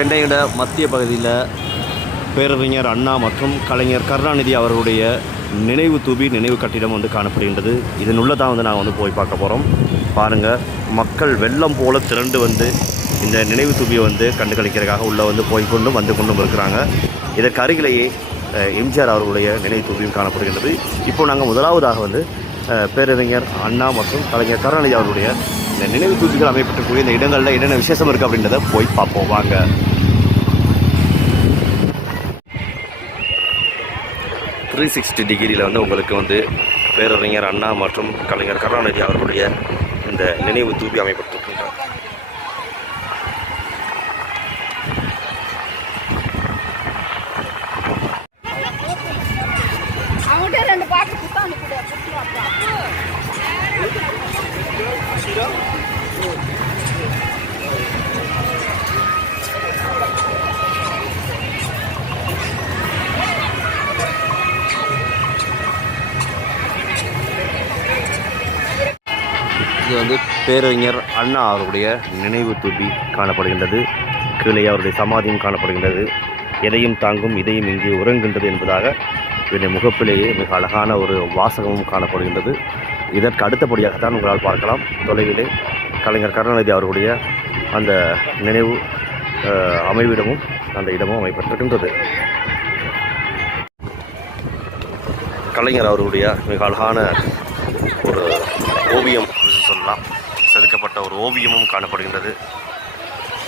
சென்னையோட மத்திய பகுதியில் பேரறிஞர் அண்ணா மற்றும் கலைஞர் கருணாநிதி அவர்களுடைய நினைவு தூபி நினைவு கட்டிடம் வந்து காணப்படுகின்றது. இதனுள்ள தான் வந்து நாங்கள் வந்து போய் பார்க்க போகிறோம் பாருங்கள் மக்கள் வெள்ளம் போல திரண்டு வந்து இந்த நினைவு தூபியை வந்து கண்டுகளிக்கிறதுக்காக உள்ளே வந்து போய் கொண்டும் வந்து கொண்டும் இருக்கிறாங்க. இதற்கு அருகிலேயே எம்ஜிஆர் அவர்களுடைய நினைவு தூபியும் காணப்படுகின்றது. இப்போ நாங்கள் முதலாவதாக வந்து பேரறிஞர் அண்ணா மற்றும் கலைஞர் கருணாநிதி அவருடைய இந்த நினைவு தூபிகள் அமைப்பட்டிருக்கக்கூடிய இந்த இடங்களில் என்னென்ன விசேஷம் இருக்குது அப்படின்றத போய் பார்ப்போம். வாங்க. த்ரீ சிக்ஸ்டி டிகிரியில் வந்து உங்களுக்கு வந்து பேரறிஞர் அண்ணா மற்றும் கலைஞர் கருணாநிதி அவர்களுடைய இந்த நினைவு தூபி அமைப்படுத்தும். இது வந்து பேரறிஞர் அண்ணா அவருடைய நினைவு தூபி காணப்படுகின்றது. கீழே அவருடைய சமாதியும் காணப்படுகின்றது. எதையும் தாங்கும் இதையும் இங்கே உறங்குகின்றது என்பதாக இதனுடைய முகப்பிலேயே மிக அழகான ஒரு வாசகமும் காணப்படுகின்றது. இதற்கு அடுத்தபடியாகத்தான் உங்களால் பார்க்கலாம். தொலைவிலே கலைஞர் கருணாநிதி அவர்களுடைய அந்த நினைவு அமைவிடமும் அந்த இடமும் அமைப்பட்டிருக்கின்றது. கலைஞர் அவர்களுடைய மிக அழகான ஒரு ஓவியம் என்று சொல்லலாம் செதுக்கப்பட்ட ஒரு ஓவியமும் காணப்படுகின்றது.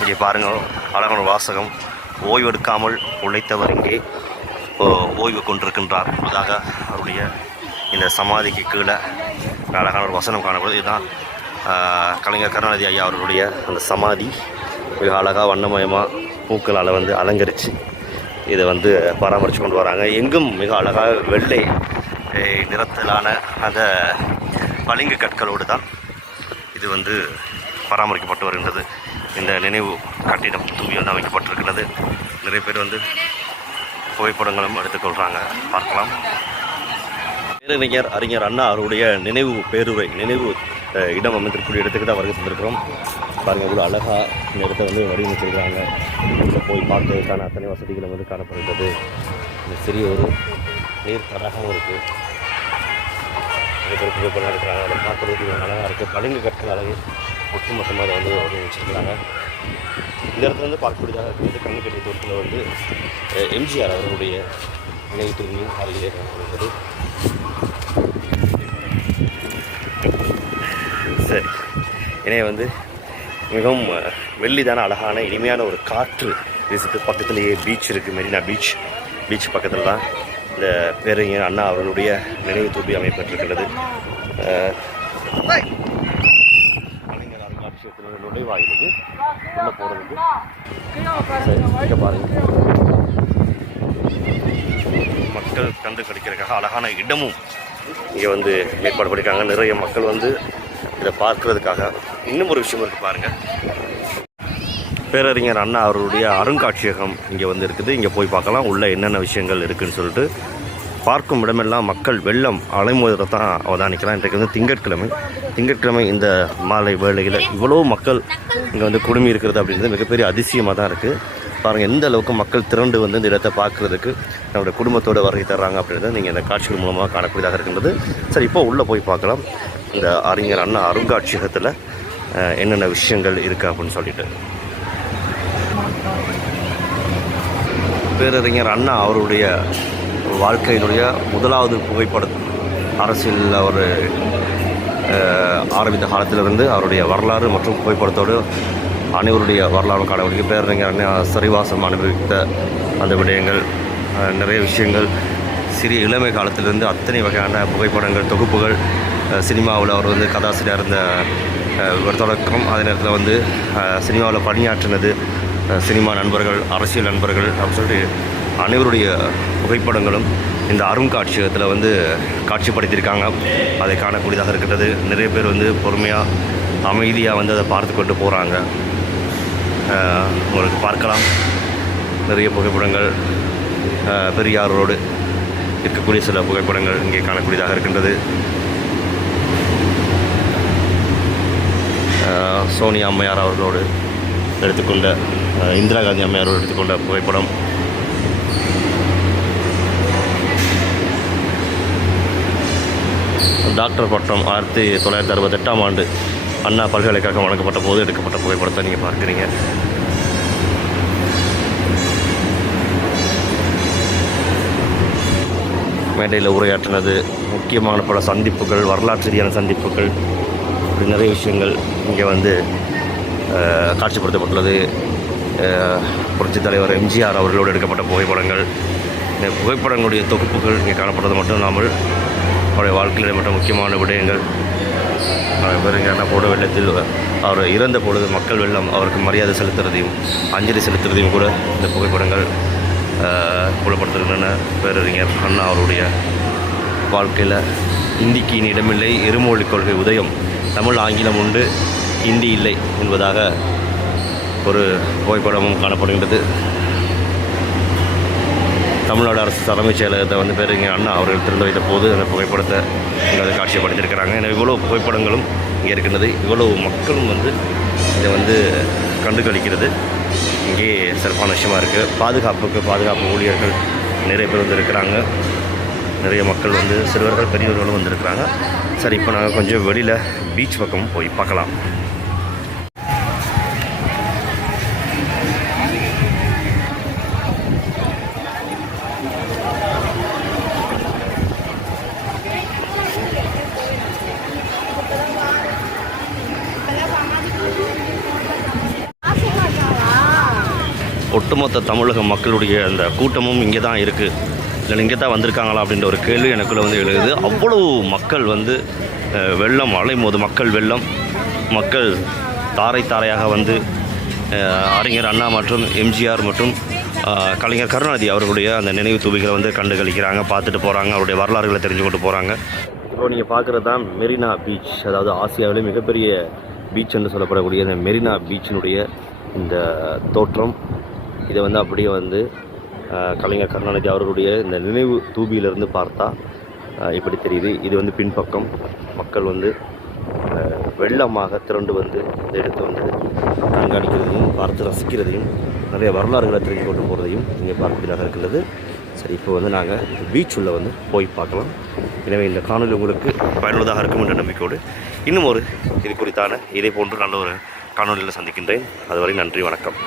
இங்கே பாருங்கள் அழகான ஒரு வாசகம். ஓய்வெடுக்காமல் உழைத்தவர் இங்கே ஓ- ஓய்வு கொண்டிருக்கின்றார். அதாக அவருடைய இந்த சமாதிக்கு கீழே அழகான ஒரு வசனம் காணப்படுது. இதுதான் கலைஞர் கருணாநிதி ஐயா அவர்களுடைய அந்த சமாதி. மிக அழகாக வண்ணமயமாக பூக்களால் வந்து அலங்கரித்து இதை வந்து பராமரித்து கொண்டு வராங்க. எங்கும் மிக அழகாக வெள்ளை நிறத்திலான அந்த பளிங்கு கற்களோடு தான் இது வந்து பராமரிக்கப்பட்டு வருகின்றது. இந்த நினைவு கட்டிடம் தூவி வந்து அமைக்கப்பட்டிருக்கிறது நிறைய பேர் வந்து புகைப்படங்களும் எடுத்துக்கொள்கிறாங்க பார்க்கலாம். பேரறிஞர் அறிஞர் அண்ணா அவருடைய நினைவு பேருரை நினைவு இடம் அமைந்திருக்கக்கூடிய இடத்துக்கு தான் வருகை தந்திருக்கிறோம். பாருங்கள் இவ்வளோ அழகாக இந்த இடத்த வந்து வடிவமைச்சிருக்கிறாங்க. உள்ளே போய் பார்க்கறதுக்கான அத்தனை வசதிகளும் வந்து காணப்படுகிறது இந்த சிறிய ஒரு நீர் தடாகம் இருக்குது நிறைய பேர் புகைப்படம் இருக்கிறாங்க அதை பார்க்குறதுக்கு அழகாக இருக்குது பளிங்கு கற்கள் அழகு ஒட்டுமொத்தமாக அதை வந்து அவங்க வச்சுருக்கிறாங்க. இந்த இடத்துல வந்து பார்க்கக்கூடியதாக இருக்கிறது கண்ணுக்கட்டி தோட்டத்தில் வந்து எம்ஜிஆர் அவர்களுடைய நினைவு தூய்மையும் அருகிலே இருக்கிறது சரி எனவே வந்து மிகவும் வெள்ளிதான அழகான இனிமையான ஒரு காற்று வீசுது. பக்கத்துலேயே பீச் இருக்குது மெரினா பீச் பீச் பக்கத்தில் தான் இந்த பேரறிஞர் அண்ணா அவர்களுடைய நினைவு தூபி அமைப்பட்டிருக்கிறது கலைஞர் அருங்காட்சியகத்தினுடைய நுழைவாயில் உள்ளே போகிறதுக்கு இங்கே மக்கள் கண்டு கழிக்கிறதுக்காக அழகான இடமும் இங்கே வந்து ஏற்பாடு பண்ணியிருக்காங்க நிறைய மக்கள் வந்து இதை பார்க்கறதுக்காக. இன்னும் ஒரு விஷயம் இருக்குது பாருங்கள் பேரறிஞர் அண்ணா அவருடைய அருங்காட்சியகம் இங்கே வந்து இருக்குது இங்கே போய் பார்க்கலாம். உள்ள என்னென்ன விஷயங்கள் இருக்குதுன்னு சொல்லிட்டு பார்க்கும் இடமெல்லாம் மக்கள் வெள்ளம் அலைமோதலை தான் அவதானிக்கலாம். இன்றைக்கு வந்து திங்கட்கிழமை. திங்கட்கிழமை இந்த மாலை வேளையில் இவ்வளோ மக்கள் இங்கே வந்து குடுமி இருக்கிறது அப்படின்றது மிகப்பெரிய அதிசயமாக தான் இருக்குது பாருங்கள் எந்த அளவுக்கு மக்கள் திரண்டு வந்து இந்த இடத்தை பார்க்குறதுக்கு நம்மளுடைய குடும்பத்தோடு வருகை தர்றாங்க அப்படின்றத நீங்கள் இந்த காட்சிகள் மூலமாக காணக்கூடியதாக இருக்கின்றது. சரி இப்போ உள்ளே போய் பார்க்கலாம். இந்த அறிஞர் அண்ணா அருங்காட்சியகத்தில் என்னென்ன விஷயங்கள் இருக்குது அப்படின்னு சொல்லிட்டு. பேரறிஞர் அண்ணா அவருடைய வாழ்க்கையினுடைய முதலாவது புகைப்படம். அரசியல் அவர் ஆரம்பித்த காலத்திலிருந்து அவருடைய வரலாறு மற்றும் புகைப்படத்தோடு அனைவருடைய வரலாறு காணக்கூடிய பேரறிஞர் அண்ணா சரிவாசம் அனுபவித்த அந்த விடயங்கள் நிறைய விஷயங்கள் சிறிய இளமை காலத்திலிருந்து அத்தனை வகையான புகைப்படங்கள் தொகுப்புகள் சினிமாவில் அவர் வந்து கதாசிரியர் இருந்த தொடக்கம் அதே நேரத்தில் வந்து சினிமாவில் பணியாற்றினது சினிமா நண்பர்கள் அரசியல் நண்பர்கள் அப்படின்னு சொல்லிட்டு அனைவருடைய புகைப்படங்களும் இந்த அருங்காட்சியகத்தில் வந்து காட்சிப்படுத்தியிருக்காங்க. அதை காணக்கூடியதாக இருக்கிறது. நிறைய பேர் வந்து பொறுமையாக அமைதியாக வந்து அதை பார்த்து கொண்டு போகிறாங்க உங்களுக்கு பார்க்கலாம். நிறைய புகைப்படங்கள் பெரியாரோடு இருக்கக்கூடிய சில புகைப்படங்கள் இங்கே காணக்கூடியதாக இருக்கின்றது. சோனியா அம்மையார் அவர்களோடு எடுத்துக்கொண்ட இந்திரா காந்தி அம்மையார் எடுத்துக்கொண்ட புகைப்படம். டாக்டர் பட்டம் ஆயிரத்தி தொள்ளாயிரத்தி அறுபத்தெட்டாம் ஆண்டு அண்ணா பல்கலைக்கழகம் வழங்கப்பட்ட போது எடுக்கப்பட்ட புகைப்படத்தை நீங்கள் பார்க்குறீங்க. மேடையில் உரையாற்றினது முக்கியமான பல சந்திப்புகள் வரலாற்று ரீதியான சந்திப்புகள் நிறைய விஷயங்கள் இங்கே வந்து காட்சிப்படுத்தப்பட்டுள்ளது. புரட்சி புரட்சித் தலைவர் எம்ஜிஆர் அவர்களோடு எடுக்கப்பட்ட புகைப்படங்கள். இந்த புகைப்படங்களுடைய தொகுப்புகள் இங்கே காணப்பட்டது மட்டும் இல்லாமல் அவருடைய வாழ்க்கையில் இடம்பெற்ற முக்கியமான விடயங்கள். பேர் இங்கே என்ன போட வெள்ளத்தில் அவர் இறந்த பொழுது மக்கள் வெள்ளம் அவருக்கு மரியாதை செலுத்துறதையும் அஞ்சலி செலுத்துறதையும் கூட இந்த புகைப்படங்கள் புலப்படுத்துகின்றன. பேரறிஞர் அண்ணா அவருடைய வாழ்க்கையில் இந்திக்கு இனி இடமில்லை. இருமொழிக் கொள்கை உதயம் தமிழ் ஆங்கிலம் உண்டு. இந்தி இல்லை என்பதாக ஒரு புகைப்படமும் காணப்படுகின்றது. தமிழ்நாடு அரசு தலைமைச் செயலகத்தை வந்து பேருங்க அண்ணா அவர்கள் திறந்து வைத்த போது அந்த புகைப்படத்தை இங்கே காட்சிப்படுத்தியிருக்கிறாங்க. எனவே இவ்வளோ புகைப்படங்களும் இங்கே இருக்கின்றது. இவ்வளவு மக்களும் வந்து இதை வந்து கண்டுகளிக்கிறது. இங்கே சிறப்பான விஷயமா இருக்குது பாதுகாப்புக்கு பாதுகாப்பு ஊழியர்கள் நிறைய பேர் வந்து இருக்கிறாங்க நிறைய மக்கள் வந்து சிறுவர்கள் பெரியவர்களும் வந்திருக்கிறாங்க. சரி இப்போ நாங்கள் கொஞ்சம் வெளியில் பீச் பக்கம் போய் பார்க்கலாம். ஒட்டுமொத்த தமிழக மக்களுடைய அந்த கூட்டமும் இங்கே தான் இருக்குது இல்லை இங்கே தான் வந்திருக்காங்களா அப்படின்ற ஒரு கேள்வி எனக்குள்ளே வந்து எழுது அவ்வளவு மக்கள் வந்து வெள்ளம் அலைமோது மக்கள் வெள்ளம். மக்கள் தாரை தாரையாக வந்து அறிஞர் அண்ணா மற்றும் எம்ஜிஆர் மற்றும் கலைஞர் கருணாநிதி அவர்களுடைய அந்த நினைவு தூவிகளை வந்து கண்டு கழிக்கிறாங்க பார்த்துட்டு போகிறாங்க அவருடைய வரலாறுகளை தெரிஞ்சு கொண்டு போகிறாங்க இப்போ நீங்கள் பார்க்குறது தான் மெரினா பீச் அதாவது ஆசியாவிலே மிகப்பெரிய பீச் என்று சொல்லப்படக்கூடிய இந்த மெரினா பீச்சினுடைய இந்த தோற்றம். இதை வந்து அப்படியே வந்து கலைஞர் கருணாநிதி அவர்களுடைய இந்த நினைவு தூபியிலிருந்து பார்த்தா இப்படி தெரியுது. இது வந்து பின்பக்கம். மக்கள் வந்து வெள்ளமாக திரண்டு வந்து இந்த இடத்தை வந்து கண்காணிக்கிறதையும் பார்த்து ரசிக்கிறதையும் நிறைய வரலாறுகளை தெரிஞ்சு கொண்டு போகிறதையும் இங்கே பார்க்கக்கூடியதாக இருக்கின்றது. சரி இப்போ வந்து நாங்கள் பீச் உள்ளே வந்து போய் பார்க்கலாம். எனவே இந்த காணொலி உங்களுக்கு பயனுள்ளதாக இருக்கும் என்ற நம்பிக்கையோடு இன்னும் ஒரு இது குறித்தான இதே போன்று நல்ல ஒரு காணொலியில் சந்திக்கின்றேன். அதுவரை நன்றி வணக்கம்.